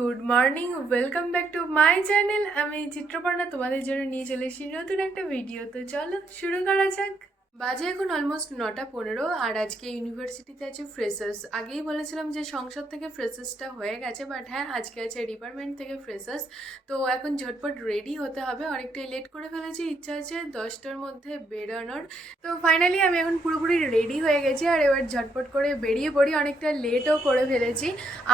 Good morning, welcome back to my channel. আমি চিত্রপর্ণা তোমাদের জন্য নিয়ে চলে এসেছি নতুন একটা ভিডিও। তো চলো শুরু করা যাক। বাজে এখন অলমোস্ট 9:15 আর আজকে ইউনিভার্সিটিতে আছে ফ্রেশার্স। আগেই বলেছিলাম যে সংসদ থেকে ফ্রেশার্সটা হয়ে গেছে, বাট হ্যাঁ আজকে আছে ডিপার্টমেন্ট থেকে ফ্রেশার্স। তো এখন ঝটপট রেডি হতে হবে, অনেকটাই লেট করে ফেলেছি। ইচ্ছা আছে 10টার মধ্যে বেরোনোর। তো ফাইনালি আমি এখন পুরোপুরি রেডি হয়ে গেছি আর এবার ঝটপট করে বেরিয়ে পড়ি। অনেকটা লেটও করে ফেলেছি।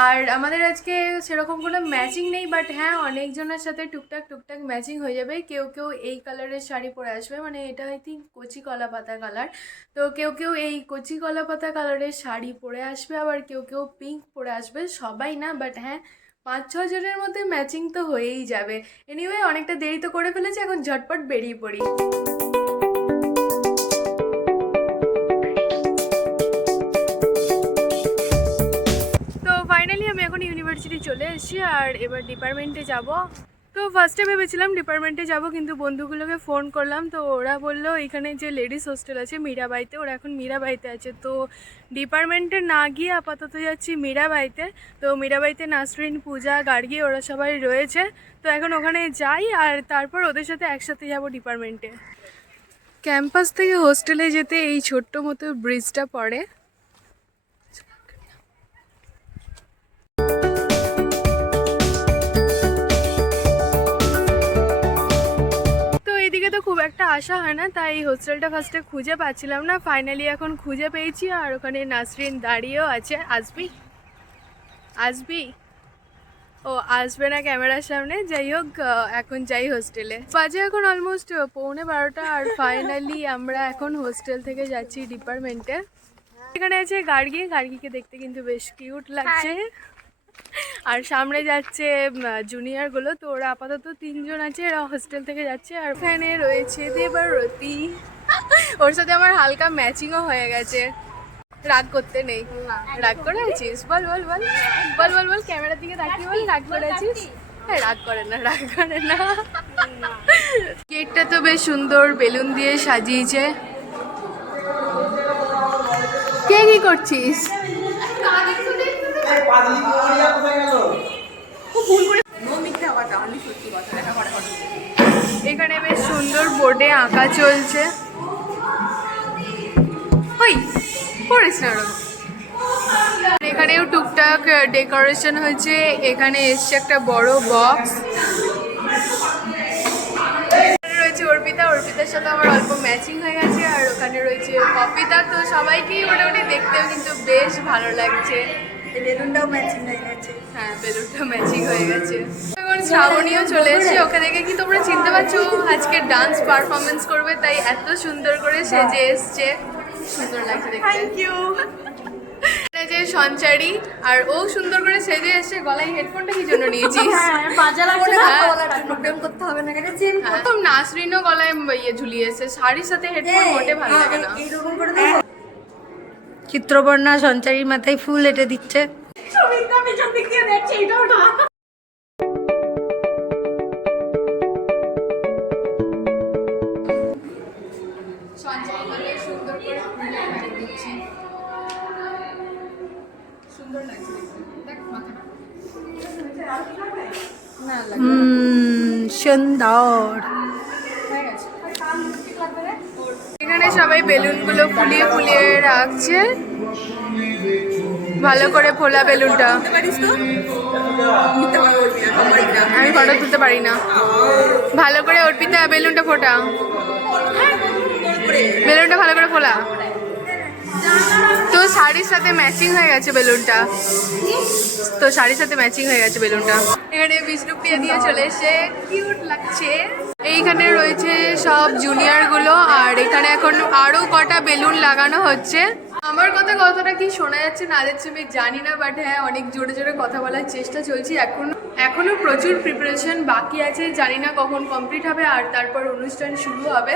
আর আমাদের আজকে সেরকম কোনো ম্যাচিং নেই, বাট হ্যাঁ অনেকজনের সাথে টুকটাক টুকটাক ম্যাচিং হয়ে যাবে। কেউ কেউ এই কালারের শাড়ি পরে আসবে, মানে এটা আই থিঙ্ক কচি কলা পাতা কালার। তো কেউ কেউ এই কচি কলা পাতা কালারের শাড়ি পরে আসবে, আবার কেউ কেউ পিঙ্ক পরে আসবে। সবাই না, বাট হ্যাঁ 5-6 জনের মধ্যে ম্যাচিং তো হয়েই যাবে। এনিওয়ে অনেকটা দেরি তো করে ফেলেছি, এখন ঝটপট বেরিয়ে পড়ি। তো ফাইনালি আমি এখন ইউনিভার্সিটি চলে এসেছি আর এবার ডিপার্টমেন্টে যাব। তো ফার্স্টে ভেবেছিলাম ডিপার্টমেন্টে যাব, কিন্তু বন্ধুগুলোকে ফোন করলাম তো ওরা বললো এখানে যে লেডিস হোস্টেল আছে মীরাবাইতে, ওরা এখন মীরাবাইতে আছে। তো ডিপার্টমেন্টে না গিয়ে আপাতত যাচ্ছি মীরাবাইতে। তো মীরাবাইতে নাসরিন, পূজা, গার্গী ওরা সবাই রয়েছে। তো এখন ওখানে যাই আর তারপর ওদের সাথে একসাথে যাব ডিপার্টমেন্টে। ক্যাম্পাস থেকে হোস্টেলে যেতে এই ছোট্ট মতো ব্রিজটা পড়ে। এদিকে তো খুব একটা আশা হয় না, তাই হোস্টেলটা ফার্স্টে খুঁজে পাচ্ছিলাম না। ফাইনালি এখন খুঁজে পেয়েছি আর ওখানে নাসরিন দাঁড়িয়েও আছে। আসবি আসবি ও আসবে না ক্যামেরার সামনে। যাই হোক এখন যাই হোস্টেলে। বাজে এখন অলমোস্ট 11:15 আর ফাইনালি আমরা এখন হোস্টেল থেকে যাচ্ছি ডিপার্টমেন্টে। এখানে আছে গার্গী, গার্গীকে দেখতে কিন্তু বেশ কিউট লাগছে। আর সামনে যাচ্ছে জুনিয়রগুলো। তো ওরা আপাতত 3 জন আছে, এরা হোস্টেল থেকে যাচ্ছে। আর এখানে রয়েছে দেবারতী, ওর সাথে আমার হালকা ম্যাচিংও হয়ে গেছে। রাগ করতে নেই, রাগ করে আছিস? বল বল বল বল বল বল ক্যামেরার দিকে তাকিয়ে বল রাগ করে আছিস। হ্যাঁ রাগ করে না, রাগ করে না। গেটটা তো বেশ সুন্দর বেলুন দিয়ে সাজিয়েছে। কে কি করছিস? এখানে বেশ সুন্দর বোর্ডে আঁকা চলছে। ওই করিস না ওরকম। এখানেও টুকটাক ডেকোরেশন হয়েছে। এখানে এসছে একটা বড় বক্স। রয়েছে অর্পিতা, অর্পিতার সাথে আমার অল্প ম্যাচিং হয়ে গেছে। আর ওখানে রয়েছে কপিতা। তো সবাইকেই মোটামুটি দেখতেও কিন্তু বেশ ভালো লাগছে। বেলুনটাও ম্যাচিং হয়ে গেছে। হ্যাঁ বেলুনটা ম্যাচিং হয়ে গেছে। এখন শ্রাবণীও চলে এসেছে। ওকে দেখে কি তোমরা চিনতে পারছো? আজকে ডান্স পারফরমেন্স করবে, তাই এত সুন্দর করে সেজে এসছে। সুন্দর লাগছে দেখতে। Thank you. যে সঞ্চারী, আর ও সুন্দর করে সেজে এসছে। গলায় হেডফোনটা কি জন্য নিয়েছিস? করতে হবে না। নাসরিনও গলায় ঝুলিয়েছে। শাড়ির সাথে হেডফোন মোটে ভালো লাগে না। চিত্রবর্ণা সঞ্চারীর মাথায় ফুল এঁটে দিচ্ছে। সুন্দর। এখানে সবাই বেলুনগুলো ফুলিয়ে ফুলিয়ে রাখছে। ভালো করে ফোলা বেলুনটা। আমি ফটো তুলতে পারি না। ভালো করে অর্পিতা বেলুনটা ফোটা, বেলুনটা ভালো করে ফোলা। তো শাড়ির সাথে ম্যাচিং হয়ে গেছে বেলুনটা। তো শাড়ির সাথে ম্যাচিং হয়ে গেছে বেলুনটা। এখানে বিষ্ণুপ্রিয়া দিয়ে চলে এসে কিউট লাগছে। এইখানে রয়েছে সব জুনিয়রগুলো আর এখানে এখন আরও কটা বেলুন লাগানো হচ্ছে। আমার কথা কতটা কি শোনা যাচ্ছে না যাচ্ছে আমি জানি না, বাট হ্যাঁ অনেক জোরে জোরে কথা বলার চেষ্টা চলছে। এখনো প্রচুর প্রিপারেশন বাকি আছে, জানি না কখন কমপ্লিট হবে আর তারপর অনুষ্ঠান শুরু হবে।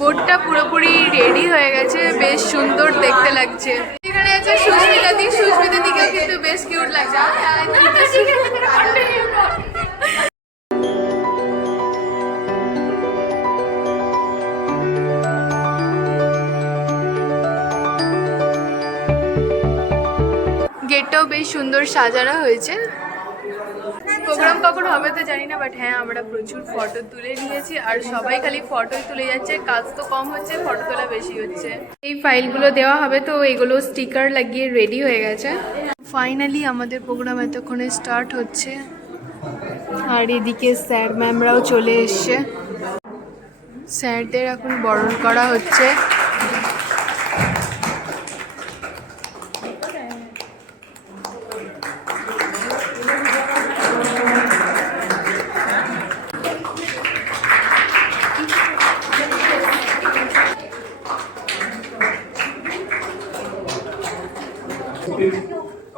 বোর্ডটা পুরোপুরি রেডি হয়ে গেছে, বেশ সুন্দর দেখতে লাগছে। এখানে আছে সুস্মিতা দি, সুস্মিতা দিকেও কিন্তু বেশ কিউট লাগছে। গেটটাও বেশ সুন্দর সাজানো হয়েছে। প্রোগ্রাম কখন হবে তো জানি না, বাট হ্যাঁ আমরা প্রচুর ফটো তুলে নিয়েছি আর সবাই খালি ফটোই তুলে যাচ্ছে, কাজ তো কম হচ্ছে, ফটো তোলা বেশি হচ্ছে। এই ফাইলগুলো দেওয়া হবে তো এগুলো স্টিকার লাগিয়ে রেডি হয়ে গেছে। ফাইনালি আমাদের প্রোগ্রাম এতক্ষণে স্টার্ট হচ্ছে আর এদিকে স্যার ম্যামরাও চলে এসছে। স্যারদের এখন বরণ করা হচ্ছে।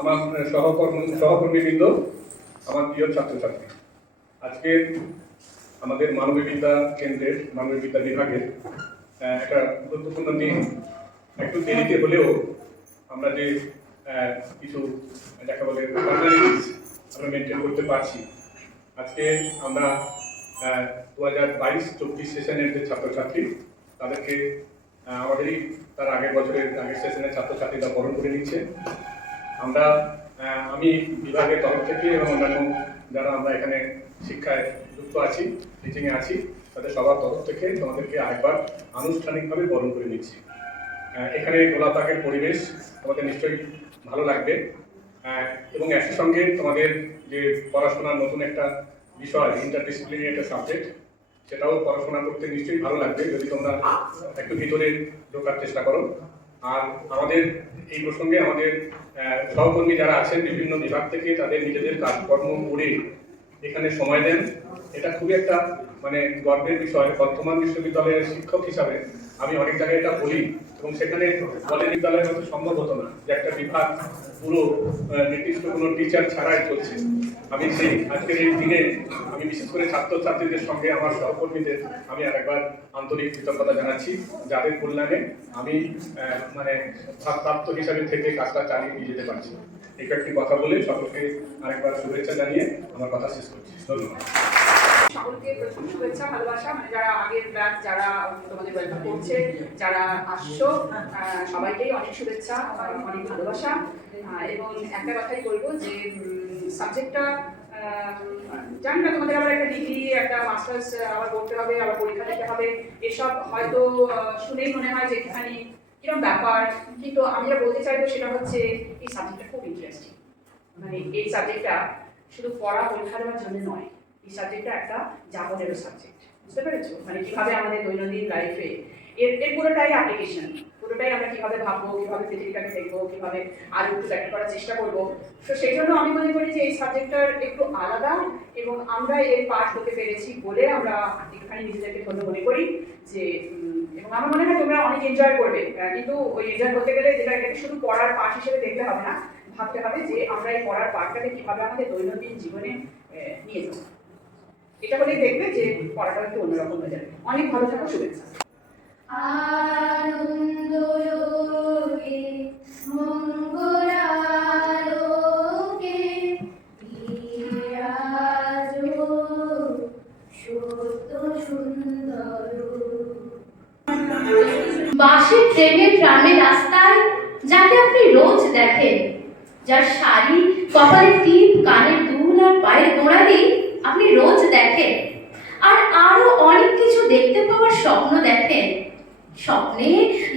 আমার সহকর্মীবৃন্দ, আমার প্রিয় ছাত্রছাত্রী, আজকে আমাদের মানববিদ্যা কেন্দ্রের মানববিদ্যা বিভাগের একটা গুরুত্বপূর্ণ দিন। একটু দেরিতে হলেও আমরা যে কিছু যাকে বলে ফর্মালিটিস আমরা মেনটেন করতে পারছি। আজকে আমরা 2022-24 সেশনের যে ছাত্রছাত্রী তাদেরকে আমাদেরই তার আগের সেশনের ছাত্রছাত্রীরা বরণ করে নিচ্ছে। আমি বিভাগের তরফ থেকে এবং অন্যান্য যারা আমরা এখানে শিক্ষায় যুক্ত আছি, টিচিংয়ে আছি, তাদের সবার তরফ থেকে তোমাদেরকে আরেকবার আনুষ্ঠানিকভাবে বরণ করে নিচ্ছি। এখানে গোলাপাকের পরিবেশ তোমাদের নিশ্চয়ই ভালো লাগবে এবং একই সঙ্গে তোমাদের যে পড়াশোনার নতুন একটা বিষয়, ইন্টারডিসিপ্লিনারি একটা সাবজেক্ট, সেটাও পড়াশোনা করতে নিশ্চয়ই ভালো লাগবে যদি তোমরা একটু ভিতরে ঢোকার চেষ্টা করো। আর আমাদের এই প্রসঙ্গে আমাদের সহকর্মী যারা আছেন বিভিন্ন বিভাগ থেকে তাদের নিজেদের কাজকর্ম করে এখানে সময় দেন, এটা খুবই একটা মানে গর্বের বিষয়। বর্তমান বিশ্ববিদ্যালয়ের শিক্ষক হিসাবে আমি অনেক জায়গায় এটা বলি এবং সেখানে কলেজ বিদ্যালয়ের মতো সম্ভব হতো না যে একটা বিভাগ পুরো নির্দিষ্ট কোনো টিচার ছাড়াই চলছে। আমি সেই আজকের এই দিনে আমি বিশেষ করে ছাত্রছাত্রীদের সঙ্গে আমার সহকর্মীদের আমি আরেকবার আন্তরিক কৃতজ্ঞতা জানাচ্ছি, যাদের কল্যাণে আমি মানে প্রাপ্ত হিসাবে থেকে কাজটা চালিয়ে নিয়ে যেতে পারছি। এই একটি কথা বলে সকলকে আরেকবার শুভেচ্ছা জানিয়ে আমার কথা শেষ করছি। ধন্যবাদ। সকলকে প্রচুর শুভেচ্ছা ভালোবাসা, মানে যারা আগের ব্যাচ যারা তোমাদের ওয়েলকাম করছে, যারা আসছো সবাইকেই অনেক শুভেচ্ছা, অনেক ভালোবাসা। এবং একটা কথাই বলবো যে সাবজেক্টটা জানি না তোমাদের আবার একটা ডিগ্রি একটা মাস্টার্স আবার করতে হবে, আবার পরীক্ষা দিতে হবে, এসব হয়তো শুনেই মনে হয় যে একটুখানি কিরকম ব্যাপার, কিন্তু আমি যা বলতে চাইবো সেটা হচ্ছে এই সাবজেক্টটা খুব ইন্টারেস্টিং। মানে এই সাবজেক্টটা শুধু পড়া পরীক্ষা দেওয়ার জন্য নয়, এই সাবজেক্টটা একটা যাপনেরও সাবজেক্ট, বুঝতে পেরেছো? মানে কিভাবে আমাদের দৈনন্দিন লাইফে এর পুরোটাই অ্যাপ্লিকেশন, পুরোটাই আমরা কিভাবে ভাববো, কিভাবে পৃথিবীটাকে দেখবো, কিভাবে আরো একটু ব্যাখ্যা করার চেষ্টা করবো। তো সেই জন্য আমি মনে করি যে এই সাবজেক্টটার একটু আলাদা এবং আমরা এর পাঠ হতে পেরেছি বলে আমরা একটুখানি নিজেদেরকে ধন্য মনে করি যে এবং আমার মনে হয় তোমরা অনেক এনজয় করবে। কিন্তু ওই এনজয় করতে গেলে যেটা এটাকে শুধু পড়ার পাঠ হিসেবে দেখতে হবে না, ভাবতে হবে যে আমরা এই পড়ার পাঠটাকে কিভাবে আমাদের দৈনন্দিন জীবনে নিয়ে যাবো। এটা হলেই দেখবে যে পড়াটা একটু অন্যরকম হয়ে যাবে। অনেক ভালো থাকো, শুভেচ্ছা। আনন্দয়োগে মঙ্গলালোকে বিরাজো সত্য সুন্দর। বাসে ট্রেনে ট্রামে রাস্তায় যাকে আপনি রোজ দেখেন, যার শাড়ি কপালে টিপ কানের দুল আর পায়ের গোড়ালি আপনি রোজ দেখেন, আর আরো অনেক কিছু দেখতে পাওয়ার স্বপ্ন দেখেন। স্বপ্নে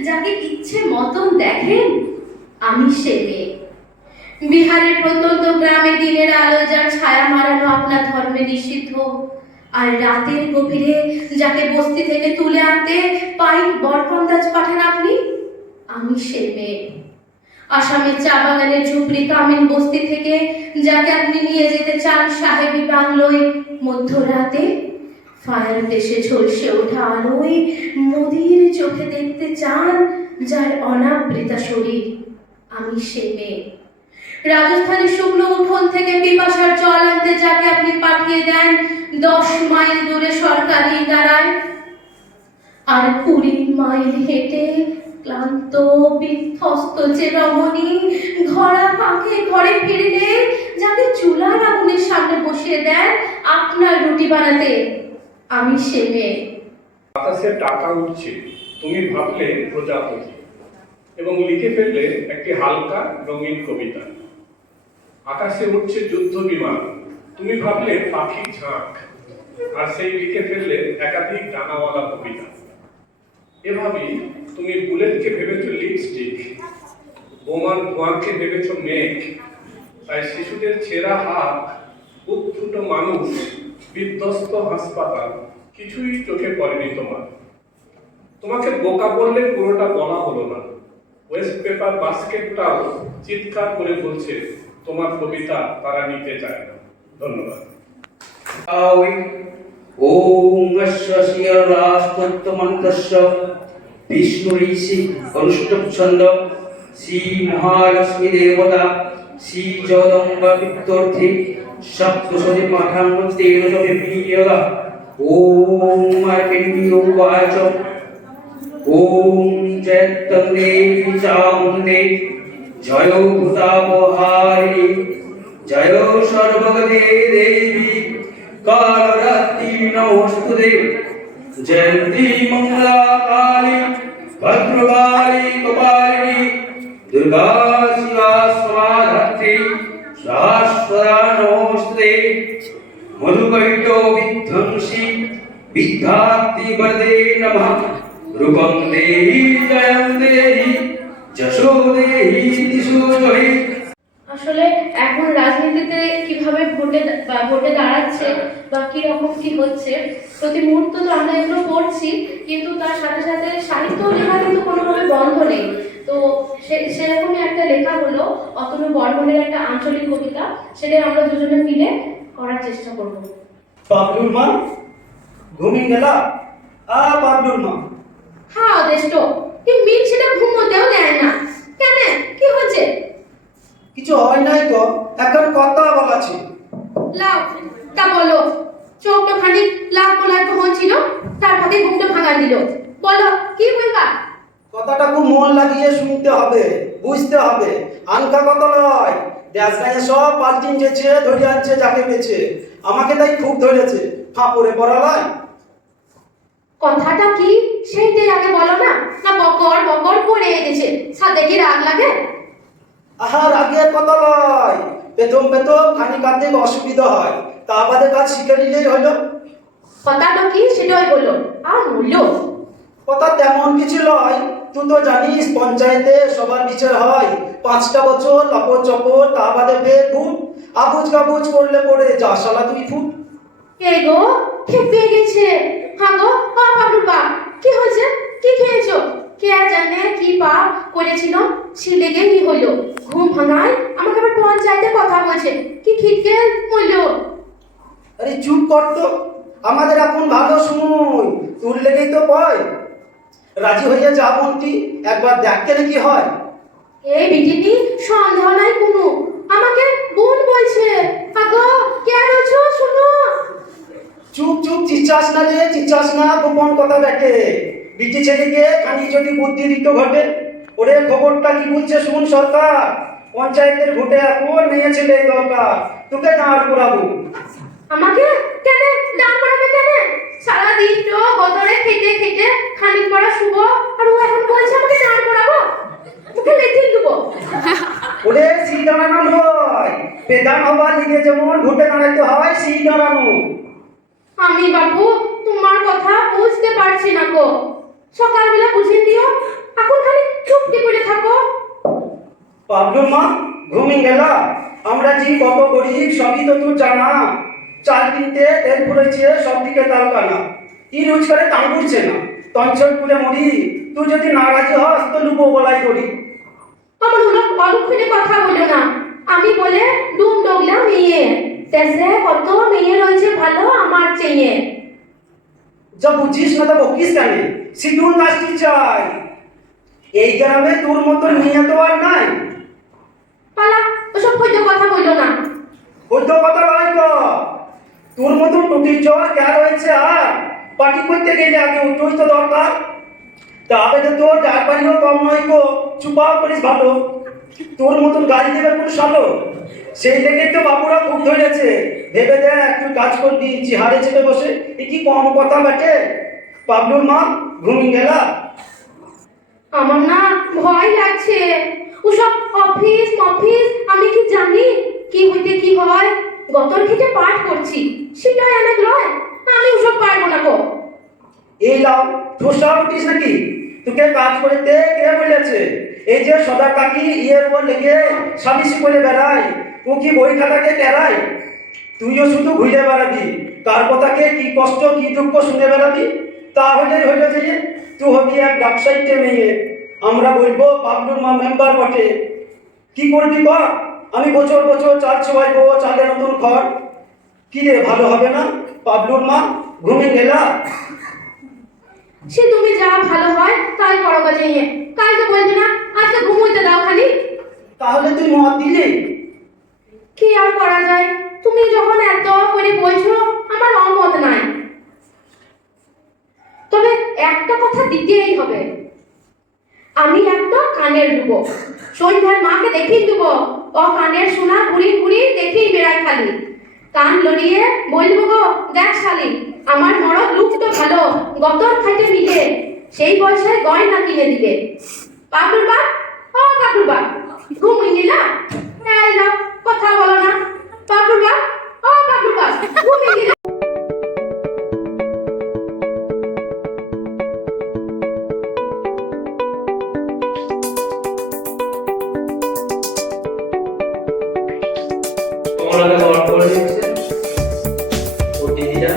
যাকে ইচ্ছে মতন দেখেন, আমি সে মেয়ে। বিহারের প্রত্যন্ত গ্রামে দিনের আলো যার ছায়া মারানো আপনার ধর্মে নিষিদ্ধ, আর রাতের গভীরে যাকে বস্তি থেকে তুলে আনতে পাইক বরকন্দাজ পাঠান আপনি, আমি সে মেয়ে। আসামের চা বাগানের ঝুপড়ি কামিন বস্তি থেকে যাকে আপনি নিয়ে যেতে চান সাহেবী বাংলোয় মধ্যরাতে, ফায়ার দেশে ঝলসে ওঠা আলোয় নদীর চোখে দেখতে চান যার অনাবৃতা শরীর, আমি সে মেয়ে। রাজস্থানের শুকনো উঠোন থেকে পিপাসার জল আনতে যাকে আপনি পাঠিয়ে দেন 10 মাইল দূরে সরকারি দাঁড়ায়, আর 20 মাইল হেঁটে ক্লান্ত বিধ্বস্ত যে রমণী ঘোড়া পাকে ঘরে ফিরলে যাকে চুলার আগুনের সামনে বসিয়ে দেন আপনার রুটি বানাতে, আমি সে মেয়ে। বাতাসে টাকা উঠছে, তুমি ভাবলে প্রজাপতি এবং লিখে ফেললে একটি হালকা রঙিন কবিতা। আকাশে উঠছে যুদ্ধ বিমান, তুমি ভাবলে পাখির ঝাঁক, আর সেই লিখে ফেললে একাধিক ডানাওয়ালা কবিতা। এভাবেই তুমি বুলেটকে ভেবেছো লিপস্টিক, বোমার ধোঁয়াকে ভেবেছো মেঘ, তাই শিশুদের ছেঁড়া হাত, উদ্ভূত মানুষ, বিধ্বস্ত হাসপাতাল কিছুই চোখে পড়েনি তোমার। তোমাকে বোকা বললে পুরোটা বলা হলো না, ওয়েস্ট পেপার বাস্কেটটাও চিৎকার করে বলছে তোমার কবিতা তারা নিতে চায় না। ধন্যবাদ। ওম রাষ্ট্রোত্তমন্তস্য বিষ্ণু ঋষি অনুষ্ঠুপ ছন্দ শ্রী মহালক্ষ্মী দেবতা শ্রী জগদম্বা বিত্তর্থী সপ্তশতী মাঠাঙ্গতেন বিনিয়োগ। ওম মার্কেন্দ্রীয় বাচ। ওম জয়ত্তং দেবী চামুণ্ডে জয় ভূতাপহারিণী জয় সর্বগতে দেবী কালরাত্রি নমস্তুতে। জয়ন্তী মঙ্গলা কালী ভদ্রকালী কপালিনী দুর্গা শিবা সমাধাত্রী সহস্রা নমস্তুতে। মধুকৈট বিধ্বংসী বিদ্যার্থী বরদে নমঃ। রূপং দেহি জয়ং দেহি যশো দেহি দিশো জহি। আসলে এখন রাজনীতিতে কিভাবে ভোটে দাঁড়াচ্ছে বা কি রকম কি হচ্ছে প্রতি মুহূর্ত তো আমরা এগুলো পড়ছি, কিন্তু তার সাথে সাথে সাহিত্য লেখা কিন্তু কোনোভাবে বন্ধ নেই। তো সেরকমই একটা লেখা হলো অতনু বর্মনের একটা আঞ্চলিক কবিতা, সেটা আমরা দুজনে মিলে করার চেষ্টা করব। পাবলুর মা ঘুমিয়ে গেলা? পাবলুর মা। হ্যাঁ অদেষ্ট, এই মিল সেটা ঘুমোতেও দেয় না কেন? কি হচ্ছে? কিছু হয় নাই তো, এখন কথা বলাছি। লাও তা বলো। চোখটা খানিক লাভ বলার তো হচ্ছিল, তার ফাঁকে ঘুমটা ভাঙা দিল। বলো কি বলবা? কথাটা খুব মন লাগিয়ে শুনতে হবে, বুঝতে হবে। আনকা কথা নয়। দেশ গায়ে সব পাল্টিন যেছে, ধরে আনছে যাকে পেয়েছে। আমাকে তাই খুব ধরেছে, ফাঁপড়ে পড়ালায়। কথাটা কি সেইটাই আগে বলো না, না বকর বকর পড়ে গেছে, সাথে কি রাগ লাগে? আহার আগের কথা নয়। প্রথম খানিক আর্ধেক অসুবিধা হয়, তা আমাদের কাজ শিখে নিলেই হলো। কথাটা কি সেটাই বলো, আর মূল্য কথা তেমন কিছু নয়। তুই তো জানিস পঞ্চায়েতে সবার বিচার হয় 5টা বছর লপর চপর, তা বাদে ফের ভুট। আবুজ কাবুজ করলে পড়ে যা শালা তুই ফুট। এই গো খেপে গেছে। হ্যাঁ গো বাবুর বাপ, কি হয়েছে? কি খেয়েছো? কে জানে কি পাপ করেছিল, সে লেগে কি হলো? ঘুম ভাঙায় আমাকে আবার পঞ্চায়েতে কথা বলছে, কি খিটকে হলো? আরে চুপ কর তো, আমাদের এখন ভালো সময়, তোর লেগেই তো পায়। রাজি হইয়া যা মন্ত্রী, একবার দেখ কেন কি হয়। এই বিটিনি সন্দেহ নাই কোনো, আমাকে বোন বলছে। আগো কে আছো শুনো? চুপ চুপ, চিচ্ছাস না রে, চিচ্ছাস না, গোপন কথা ব্যাটে। বিটি ছেলেকে খানি যদি বুদ্ধি দিত ঘটে। ওরে খবরটা কি বলছে শুন সরকার। পঞ্চায়েতের ভোটে এখন মেয়ে ছেলে দরকার, তোকে দাঁড় করাবো। আমাকে কেন দাম করাবে? কেন সারাদিন তো গতরে খেটে খেটে খানিক পড়া শুভ, আর ও এখন বলছে আমাকে দাঁড় করাবো? তোকে লেথিন দেবো। ওরে সেই দাঁড়ানো নয়, বেদান হবার লিগে যেমন ভোটে দাঁড়াইতে হয় সেই দাঁড়ানো। আমি বাবু তোমার কথা বুঝতে পারছি না গো, সকালবেলা বুঝিয়ে দিও, এখন খালি চুপটি করে থাকো। পাবলুর মা ঘুমিয়ে গেলা? আমরা যে কত গরিব সবই তো তোর জানা। চাল কিনতে তেল ফুরেছে, সব দিকে তাল কানা। কি রোজগারে দাম উঠছে না, তঞ্চল পুরে মরি। তুই যদি না রাজি হস তো লুবো বলাই করি। আমার হলো অলক্ষণে কথা বলো না। আমি বলে ডুম ডগলা মেয়ে, দেশে কত মেয়ে রয়েছে ভালো আমার চেয়ে। যা বুঝিস না তা বকিস কেন? শিডিউল কাস্টই চাই। এই গ্রামে তোর মতন মেয়ে তো আর নাই। পালা ওসব হইতে কথা বললো না। বৈধ কথা নয় তো, তোর মতন টুটির জ্বর কে রয়েছে আর পার্টি করতে গেলে আগে উঠোই তো দরকার। তবে তো তোর ডাক বাড়িও কম নয় গো, চুপাও করিস ভালো। তোর মতন গাড়ি দেবে কোনো সালো, সেই লেগেই তো বাবুরা খুব ধরেছে। ভেবে দেখ তুই কাজ করবি চেহারে চেপে বসে, এ কি কম কথা বাটে। পাবলুর মা ঘুমিয়ে গেলা? আমার না ভয় লাগছে, ওসব অফিস আমি কি জানি কি দোষা উঠিস নাকি? তোকে কাজ করতে কে বলেছে? এই যে সদা কাকি ইয়ের উপর লেগে সালিশি করে বেড়ায়, ও কি বই খাতাকে টেরায়? তুইও শুধু ঘুরে বেড়াবি, কার কথাকে কি কষ্ট কি দুঃখ শুনে বেড়াবি। তাহলে হইল যে তুই হবি এক ব্যবসায়ীকে মেয়ে, আমরা বলবো পাবলুর মা মেম্বার বটে। কি করবি কর? আমি বছর বছর চাল ছোয়াইবো, চালে নতুন ঘর। কি রে, ভালো হবে না? পাবলুর মা ঘুমে গেলা? সে তুমি যা ভালো হয় তাই করো গো যাইয়ে, কালকে বলবি না আজকে ঘুমোইতে দাও খালি। তাহলে তুই মত দিলি? কি আর করা যায়, তুমি যখন এত করে বলছো আমার অমত নাই। তবে একটা কথা দিতেই হবে, আমি একটা কানের দেবো, সন্ধ্যার মাকে দেখিয়ে দেবো, ও কানের সোনা ঘুরি ঘুরি দেখেই বেড়ায় খালি। কান লড়িয়ে বলবো গো, দেখ শালি আমার মরদ রূপ তো ভালো, গতর খাইতে মিলে, সেই পয়সায় গয়না কিনে দিবে। পাপুর বাপ, ও পাপুর বাপ, ঘুমিয়ে নিলা? এই নাও, কথা বলো না। পাপুর বাপ, ও পাপুর বাপ, ঘুমিয়ে নিলা? কমলাকে বড় করে দিচ্ছে ও দিদিরা,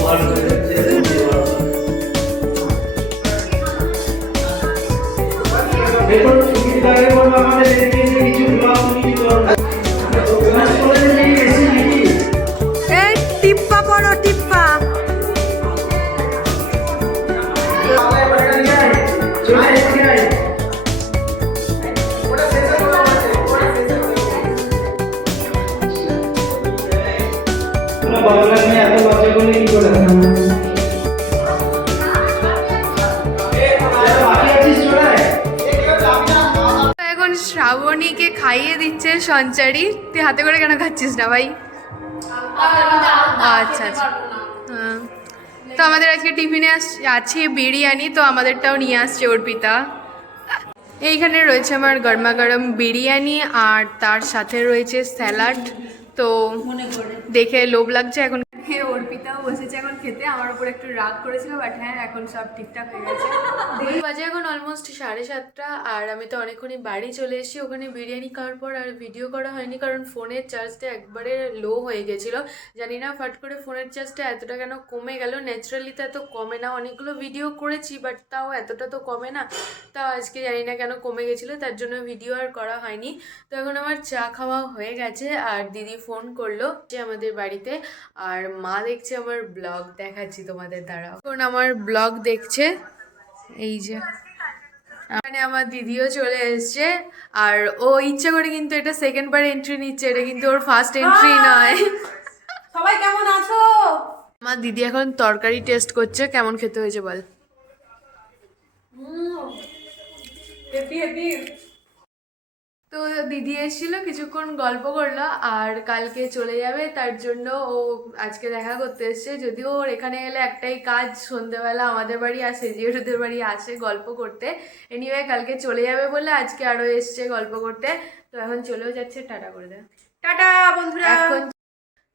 বড় করে দিচ্ছে দেখুন সুখী লাগে বলবো আমাদের এদিকে কিছু ব্লগ নিয়ে করবে ক্লাস করে নিয়ে বেশি নাকি? এই টিপ্পা পড়ো, টিপ্পা। চলে এসে আয়। বাংলা নিয়ে এত লজ্জা করলে কি করে? এখন শ্রাবণীকে খাইয়ে দিচ্ছে সঞ্চারী। তুই হাতে করে কেন খাচ্ছিস না ভাই? আচ্ছা আচ্ছা, হ্যাঁ। তো আমাদের আজকে টিফিনে আছে বিরিয়ানি, তো আমাদেরটাও নিয়ে আসছে অর্পিতা। এইখানে রয়েছে আমার গরমা গরম বিরিয়ানি আর তার সাথে রয়েছে স্যালাড। তো দেখে লোভ লাগছে এখন। অর্পিতাও বসেছে এখন খেতে, আমার উপর একটু রাগ করেছিল, বাট হ্যাঁ এখন সব ঠিকঠাক হয়ে গেছে। বাজে এখন অলমোস্ট 7:30, আর আমি তো অনেকক্ষণই বাড়ি চলে এসেছি। ওখানে বিরিয়ানি খাওয়ার পর আর ভিডিও করা হয়নি, কারণ ফোনের চার্জটা একবারে লো হয়ে গেছিলো। জানি না ফাট করে ফোনের চার্জটা এতটা কেন কমে গেল। ন্যাচারালি তো এত কমে না, অনেকগুলো ভিডিও করেছি বাট তাও এতটা তো কমে না। তাও আজকে জানি না কেন কমে গেছিলো, তার জন্য ভিডিও আর করা হয়নি। তো এখন আমার চা খাওয়া হয়ে গেছে, আর দিদি ফোন করলো যে আমাদের বাড়িতে, আর মা দেখছে আমার ব্লগ, দেখাচ্ছি তোমাদের দ্বারা। এখন আমার ব্লগ দেখছে, এই যে মানে আমার দিদিও চলে এসছে। আর ও ইচ্ছা করে কিন্তু এটা সেকেন্ড বার এন্ট্রি নিচ্ছে, এটা কিন্তু ওর ফার্স্ট এন্ট্রি নয়। সবাই কেমন আছো? আমার দিদি এখন তরকারি টেস্ট করছে, কেমন খেতে হয়েছে বল। Happy happy. তো দিদি এসেছিল, কিছুক্ষণ গল্প করলো, আর কালকে চলে যাবে, তার জন্য ও আজকে দেখা করতে এসছে। যদিও ওর এখানে এলে একটাই কাজ, সন্ধ্যেবেলা আমাদের বাড়ি আসে, জিওদের বাড়ি আসে গল্প করতে। এনিওয়ে কালকে চলে যাবে বলে আজকে আরও এসছে গল্প করতে। তো এখন চলেও যাচ্ছে, টাটা করে দেয়। টাটা বন্ধুরা। এখন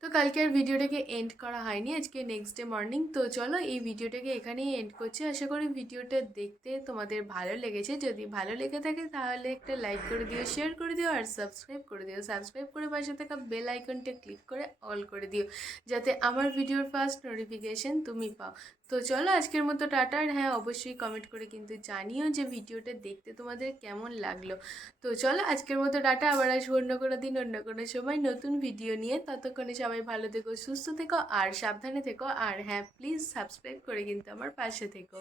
তো কালকে আর ভিডিওটাকে এন্ড করা হয়নি, আজকে নেক্সট ডে মর্নিং। তো চলো এই ভিডিওটাকে এখানেই এন্ড করছি। আশা করি ভিডিওটা দেখতে তোমাদের ভালো লেগেছে। যদি ভালো লেগে থাকে তাহলে একটা লাইক করে দিও, শেয়ার করে দিও, আর সাবস্ক্রাইব করে দিও। সাবস্ক্রাইব করে পাশে থাকা বেল আইকনটা ক্লিক করে অল করে দিও, যাতে আমার ভিডিওর ফার্স্ট নোটিফিকেশন তুমি পাও। তো চলো আজকের মতো টাটা। আর হ্যাঁ, অবশ্যই কমেন্ট করে কিন্তু জানিও যে ভিডিওটা দেখতে তোমাদের কেমন লাগলো। তো চলো আজকের মতো টাটা, আবার আসবো অন্য কোনো দিন অন্য কোনো সময় নতুন ভিডিও নিয়ে। ততক্ষণে সবাই ভালো থেকো, সুস্থ থেকো, আর সাবধানে থেকো। আর হ্যাঁ, প্লিজ সাবস্ক্রাইব করে কিন্তু আমার পাশে থেকো।